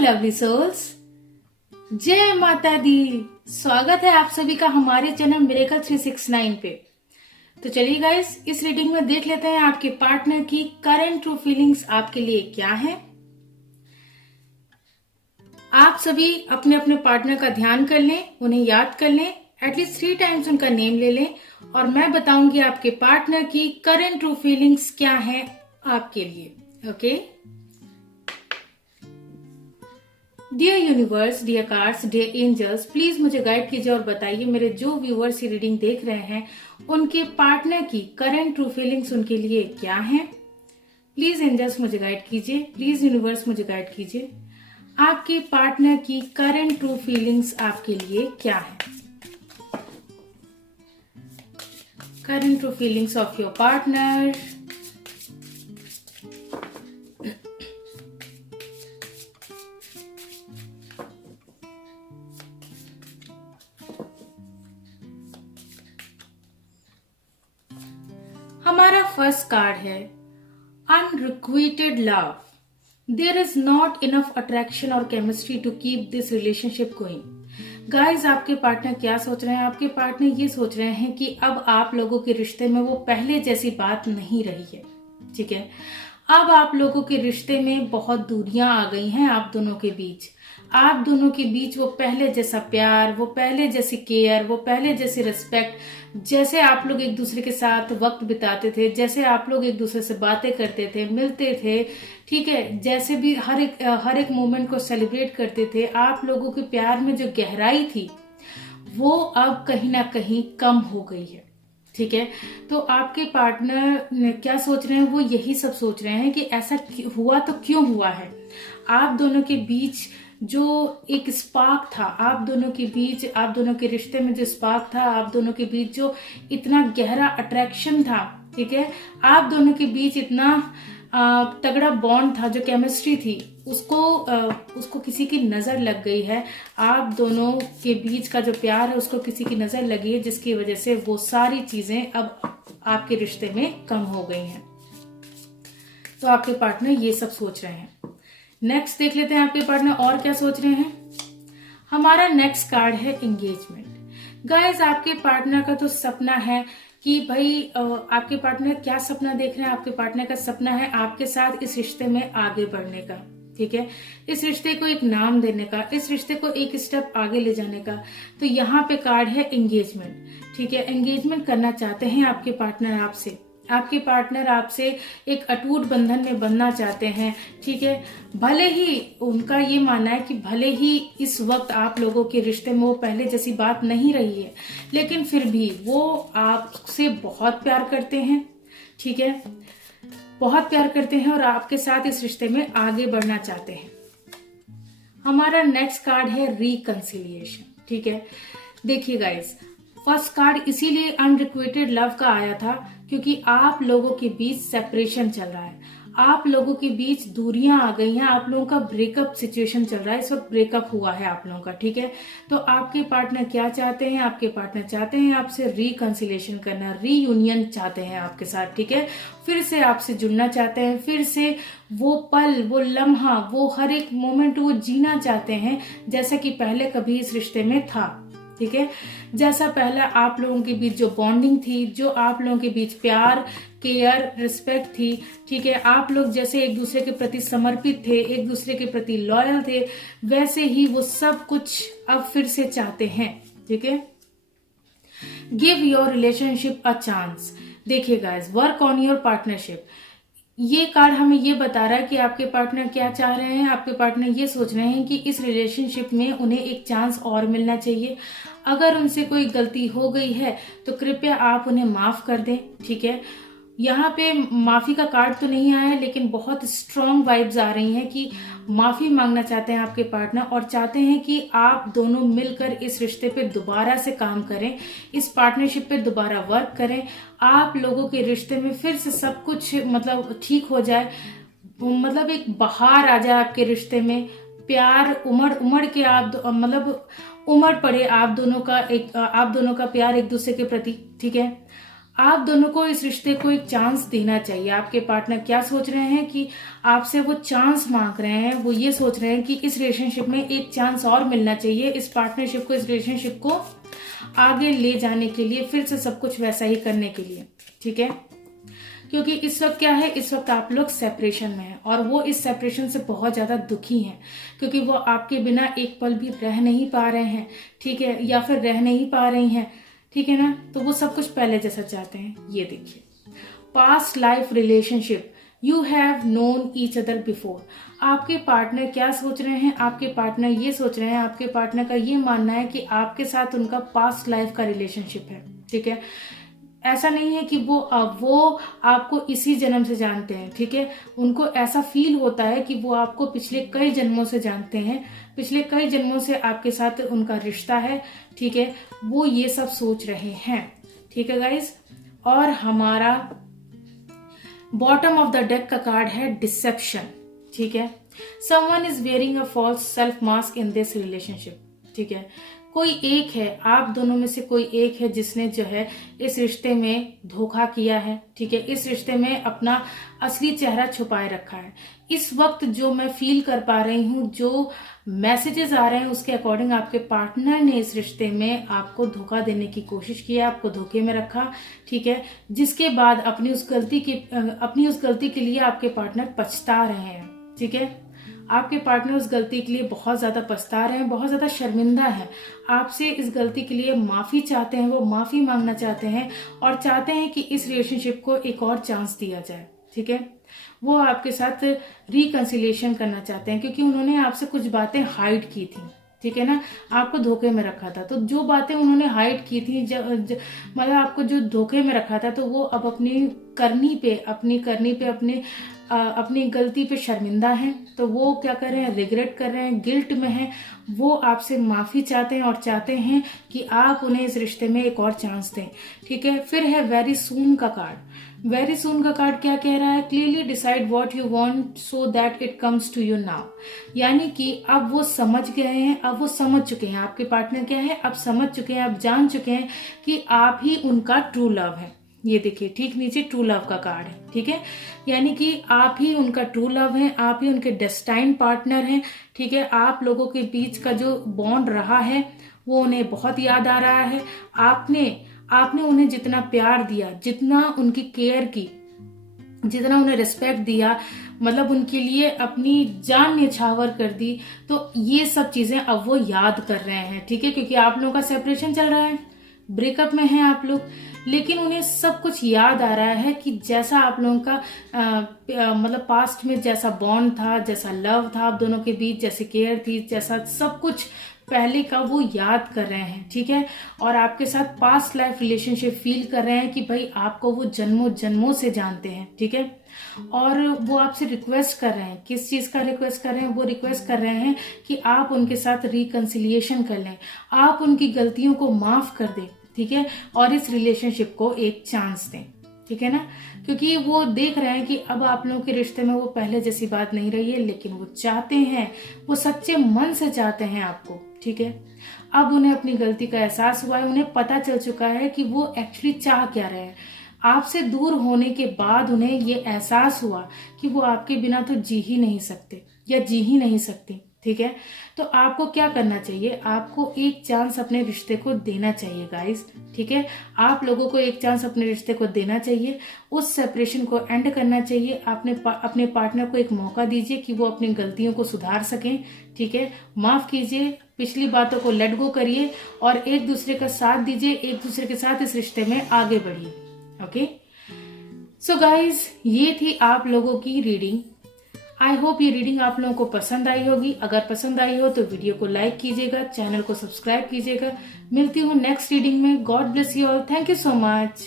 Lovely souls, जय माता दी। स्वागत है आप सभी का हमारे चैनल मिरेकल 369 पे। तो चलिए गाइस, इस रीडिंग में देख लेते हैं आपके पार्टनर की करंट ट्रू फीलिंग्स आपके लिए क्या है। आप सभी अपने अपने पार्टनर का ध्यान कर लें, उन्हें याद कर लें, एटलीस्ट 3 टाइम्स उनका नेम ले लें और मैं बताऊंगी आपके पार्टनर की करंट ट्रू फीलिंग्स क्या है आपके लिए। Okay. Dear universe, dear cards, dear angels, please मुझे गाइड कीजिए और बताइए मेरे जो व्यूअर्स ये रीडिंग देख रहे हैं उनके पार्टनर की करंट ट्रू फीलिंग्स उनके लिए क्या है। प्लीज एंजल्स मुझे गाइड कीजिए, प्लीज यूनिवर्स मुझे गाइड कीजिए, आपके पार्टनर की करंट ट्रू फीलिंग्स आपके लिए क्या है। Current true feelings of your partner. हमारा फर्स्ट कार्ड है unrequited love. There is not enough attraction और chemistry to keep this relationship going. Guys, आपके पार्टनर क्या सोच रहे हैं? आपके पार्टनर ये सोच रहे हैं कि अब आप लोगों के रिश्ते में वो पहले जैसी बात नहीं रही है। ठीक है, अब आप लोगों के रिश्ते में बहुत दूरियां आ गई हैं आप दोनों के बीच। आप दोनों के बीच वो पहले जैसा प्यार, वो पहले जैसी केयर, वो पहले जैसी रिस्पेक्ट, जैसे आप लोग एक दूसरे के साथ वक्त बिताते थे, जैसे आप लोग एक दूसरे से बातें करते थे, मिलते थे, ठीक है, जैसे भी हर एक मोमेंट को सेलिब्रेट करते थे, आप लोगों के प्यार में जो गहराई थी वो अब कहीं ना कहीं कम हो गई है। ठीक है, तो आपके पार्टनर क्या सोच रहे हैं? वो यही सब सोच रहे हैं कि ऐसा हुआ तो क्यों हुआ है। आप दोनों के बीच जो एक स्पार्क था, आप दोनों के बीच, आप दोनों के रिश्ते में जो स्पार्क था, आप दोनों के बीच जो इतना गहरा अट्रैक्शन था, ठीक है, आप दोनों के बीच इतना तगड़ा बॉन्ड था, जो केमिस्ट्री थी, उसको किसी की नजर लग गई है। आप दोनों के बीच का जो प्यार है उसको किसी की नजर लगी है, जिसकी वजह से वो सारी चीजें अब आपके रिश्ते में कम हो गई हैं। तो आपके पार्टनर ये सब सोच रहे हैं। नेक्स्ट देख लेते हैं आपके पार्टनर और क्या सोच रहे हैं। हमारा नेक्स्ट कार्ड है एंगेजमेंट। गाइस, आपके पार्टनर का तो सपना है कि भाई आपके पार्टनर क्या सपना देख रहे हैं? आपके पार्टनर का सपना है आपके साथ इस रिश्ते में आगे बढ़ने का। ठीक है, इस रिश्ते को एक नाम देने का, इस रिश्ते को एक स्टेप आगे ले जाने का। तो यहाँ पे कार्ड है एंगेजमेंट। ठीक है, एंगेजमेंट करना चाहते हैं आपके पार्टनर आपसे। आपके पार्टनर आपसे एक अटूट बंधन में बंधना चाहते हैं। ठीक है, भले ही उनका ये मानना है कि भले ही इस वक्त आप लोगों के रिश्ते में वो पहले जैसी बात नहीं रही है, लेकिन फिर भी वो आपसे बहुत प्यार करते हैं। ठीक है, बहुत प्यार करते हैं और आपके साथ इस रिश्ते में आगे बढ़ना चाहते हैं। हमारा नेक्स्ट कार्ड है रिकंसिलिएशन। ठीक है, देखिए गाइस, फर्स्ट कार्ड इसीलिए अनरिक्विटेड लव का आया था क्योंकि आप लोगों के बीच सेपरेशन चल रहा है, आप लोगों के बीच दूरियां आ गई हैं, आप लोगों का ब्रेकअप सिचुएशन चल रहा है, इस वक्त ब्रेकअप हुआ है आप लोगों का। ठीक है, तो आपके पार्टनर क्या चाहते हैं? आपके पार्टनर चाहते हैं आपसे रिकंसिलेशन करना, रीयूनियन चाहते हैं आपके साथ। ठीक है, फिर से आपसे जुड़ना चाहते हैं, फिर से वो पल, वो लम्हा, वो हर एक मोमेंट वो जीना चाहते हैं जैसा कि पहले कभी इस रिश्ते में था। ठीक है, जैसा पहला आप लोगों के बीच जो बॉन्डिंग थी, जो आप लोगों के बीच प्यार, केयर, रिस्पेक्ट थी। ठीक है, आप लोग जैसे एक दूसरे के प्रति समर्पित थे, एक दूसरे के प्रति लॉयल थे, वैसे ही वो सब कुछ अब फिर से चाहते हैं। ठीक है, give your relationship a chance. देखिए guys, work on your partnership. ये कार्ड हमें ये बता रहा है कि आपके पार्टनर क्या चाह रहे हैं। आपके पार्टनर ये सोच रहे हैं कि इस रिलेशनशिप में उन्हें एक चांस और मिलना चाहिए। अगर उनसे कोई गलती हो गई है तो कृपया आप उन्हें माफ कर दें। ठीक है, यहाँ पे माफी का कार्ड तो नहीं आया है, लेकिन बहुत स्ट्रॉन्ग वाइब्स आ रही हैं कि माफी मांगना चाहते हैं आपके पार्टनर और चाहते हैं कि आप दोनों मिलकर इस रिश्ते पे दोबारा से काम करें, इस पार्टनरशिप पे दोबारा वर्क करें, आप लोगों के रिश्ते में फिर से सब कुछ मतलब ठीक हो जाए, मतलब एक बहार आ जाए आपके रिश्ते में, प्यार उमड़ उमड़ के आप उमड़ पड़े आप दोनों का प्यार एक दूसरे के प्रति। ठीक है, आप दोनों को इस रिश्ते को एक चांस देना चाहिए। आपके पार्टनर क्या सोच रहे हैं कि आपसे वो चांस मांग रहे हैं, वो ये सोच रहे हैं कि इस रिलेशनशिप में एक चांस और मिलना चाहिए, इस पार्टनरशिप को, इस रिलेशनशिप को आगे ले जाने के लिए, फिर से सब कुछ वैसा ही करने के लिए। ठीक है, क्योंकि इस वक्त क्या है, इस वक्त आप लोग सेपरेशन में हैं और वो इस सेपरेशन से बहुत ज्यादा दुखी हैं, क्योंकि वो आपके बिना एक पल भी रह नहीं पा रहे हैं। ठीक है, या फिर रह नहीं पा रही हैं। ठीक है ना, तो वो सब कुछ पहले जैसा चाहते हैं। ये देखिए, past life relationship, you have known each other before. आपके पार्टनर क्या सोच रहे हैं, आपके पार्टनर ये सोच रहे हैं, आपके पार्टनर का ये मानना है कि आपके साथ उनका पास्ट लाइफ का रिलेशनशिप है। ठीक है, ऐसा नहीं है कि वो आपको इसी जन्म से जानते हैं। ठीक है, उनको ऐसा फील होता है कि वो आपको पिछले कई जन्मों से जानते हैं, पिछले कई जन्मों से आपके साथ उनका रिश्ता है। ठीक है, वो ये सब सोच रहे हैं। ठीक है गाइस, और हमारा बॉटम ऑफ द डेक का कार्ड है डिसेप्शन। ठीक है, someone is wearing a false self mask in this relationship. ठीक है, कोई एक है, आप दोनों में से कोई एक है जिसने जो है इस रिश्ते में धोखा किया है। ठीक है, इस रिश्ते में अपना असली चेहरा छुपाए रखा है। इस वक्त जो मैं फील कर पा रही हूँ, जो मैसेजेस आ रहे हैं, उसके अकॉर्डिंग आपके पार्टनर ने इस रिश्ते में आपको धोखा देने की कोशिश किया, आपको धोखे में रखा। ठीक है, जिसके बाद अपनी उस गलती के लिए आपके पार्टनर पछता रहे हैं। ठीक है, आपके पार्टनर उस गलती के लिए बहुत ज्यादा पछता रहे हैं, बहुत ज्यादा शर्मिंदा है, आपसे इस गलती के लिए माफी चाहते हैं, वो माफी मांगना चाहते हैं और चाहते हैं कि इस रिलेशनशिप को एक और चांस दिया जाए। ठीक है, वो आपके साथ रिकंसिलिएशन करना चाहते हैं, क्योंकि उन्होंने आपसे कुछ बातें हाइड की थी। ठीक है ना, आपको धोखे में रखा था, तो जो बातें उन्होंने हाइड की थी, मतलब आपको जो धोखे में रखा था, तो वो अब अपनी करनी पे अपनी गलती पे शर्मिंदा हैं। तो वो क्या कर रहे हैं, रिग्रेट कर रहे हैं, गिल्ट में हैं, वो आपसे माफी चाहते हैं और चाहते हैं कि आप उन्हें इस रिश्ते में एक और चांस दें। ठीक है, फिर है वेरी सून का कार्ड। वेरी सून का कार्ड क्या कह रहा है, clearly decide what you want so that it comes to you now. यानी कि अब वो समझ गए हैं, अब वो समझ चुके हैं, आपके पार्टनर क्या है, अब समझ चुके हैं, अब जान चुके हैं कि आप ही उनका ट्रू लव है। ये देखिए, ठीक नीचे ट्रू लव का कार्ड है। ठीक है, यानी कि आप ही उनका ट्रू लव है, आप ही उनके डेस्टाइन पार्टनर हैं। ठीक है, आप लोगों के बीच का जो बॉन्ड रहा है वो उन्हें बहुत याद आ रहा है। आपने उन्हें जितना प्यार दिया, जितना उनकी केयर की, जितना उन्हें रिस्पेक्ट दिया, मतलब उनके लिए अपनी जान न्यौछावर कर दी, तो ये सब चीजें अब वो याद कर रहे हैं। ठीक है, क्योंकि आप लोगों का सेपरेशन चल रहा है, ब्रेकअप में हैं आप लोग, लेकिन उन्हें सब कुछ याद आ रहा है कि जैसा आप लोगों का मतलब पास्ट में जैसा बॉन्ड था, जैसा लव था आप दोनों के बीच, जैसी केयर थी, जैसा सब कुछ पहले का वो याद कर रहे हैं। ठीक है, और आपके साथ पास्ट लाइफ रिलेशनशिप फील कर रहे हैं कि भाई आपको वो जन्मों जन्मों से जानते हैं। ठीक है, और वो आपसे रिक्वेस्ट कर रहे हैं, किस चीज का रिक्वेस्ट कर रहे हैं, वो रिक्वेस्ट कर रहे हैं कि आप उनके साथ रिकंसिलिएशन कर लें, आप उनकी गलतियों को माफ कर दें। ठीक है, और इस रिलेशनशिप को एक चांस दें। ठीक है ना, क्योंकि वो देख रहे हैं कि अब आप लोगों के रिश्ते में वो पहले जैसी बात नहीं रही है, लेकिन वो चाहते हैं, वो सच्चे मन से चाहते हैं आपको। ठीक है, अब उन्हें अपनी गलती का एहसास हुआ है, उन्हें पता चल चुका है कि वो एक्चुअली चाह क्या रहे हैं। आपसे दूर होने के बाद उन्हें ये एहसास हुआ कि वो आपके बिना तो जी ही नहीं सकते या जी ही नहीं सकती। ठीक है, तो आपको क्या करना चाहिए, आपको एक चांस अपने रिश्ते को देना चाहिए गाइस। ठीक है, आप लोगों को एक चांस अपने रिश्ते को देना चाहिए, उस सेपरेशन को एंड करना चाहिए। अपने पार्टनर को एक मौका दीजिए कि वो अपनी गलतियों को सुधार सकें। ठीक है, माफ कीजिए, पिछली बातों को लेट गो करिए और एक दूसरे का साथ दीजिए, एक दूसरे के साथ इस रिश्ते में आगे बढ़िए। ओके, सो गाइज, ये थी आप लोगों की रीडिंग। आई होप ये रीडिंग आप लोगों को पसंद आई होगी। अगर पसंद आई हो तो वीडियो को लाइक कीजिएगा, चैनल को सब्सक्राइब कीजिएगा। मिलती हूँ नेक्स्ट रीडिंग में। God bless you all, thank you so much.